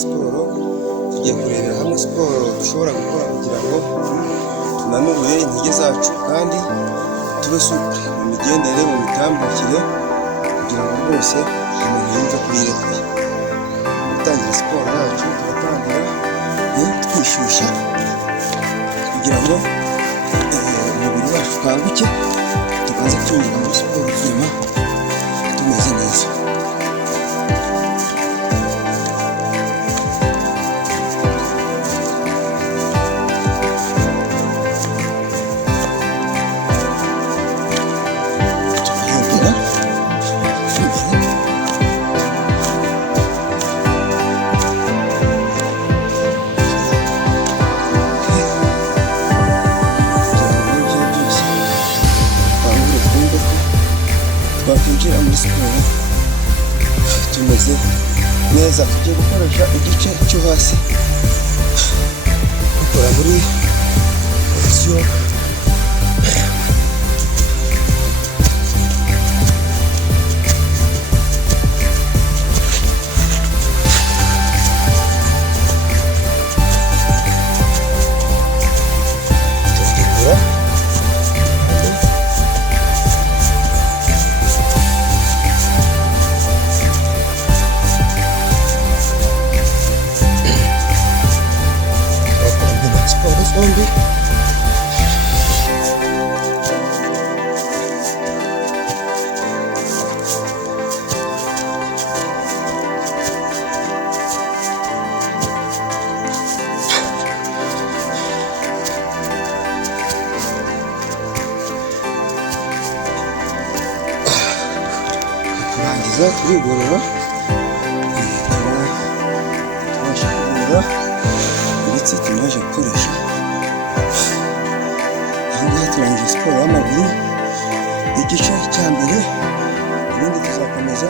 siporo. Tugiye kurebera hamwe siporo dushobora gukora kugira ngo tunanure intege zacu kandi tube supure mu migendere, mu mitambukire, kugira ngo rwose umuntu yumve ko yirekuye. Gutangira siporo yacu turatangira twishyushya kugira ngo umubiri wacu ukanguke, tukaza kwinjira muri siporo nyuma tumeze neza. Twakwinjira muri siporo tumeze neza. Tugiye gukoresha igice cyo hasi dukora muri pozisiyo zombi. Kurangiza turigorora, tubasha kugorora ndetse tunaje gukoresha. Ahangaha turangiza siporo y'amaguru igice cya mbere, ibindi tuzakomeza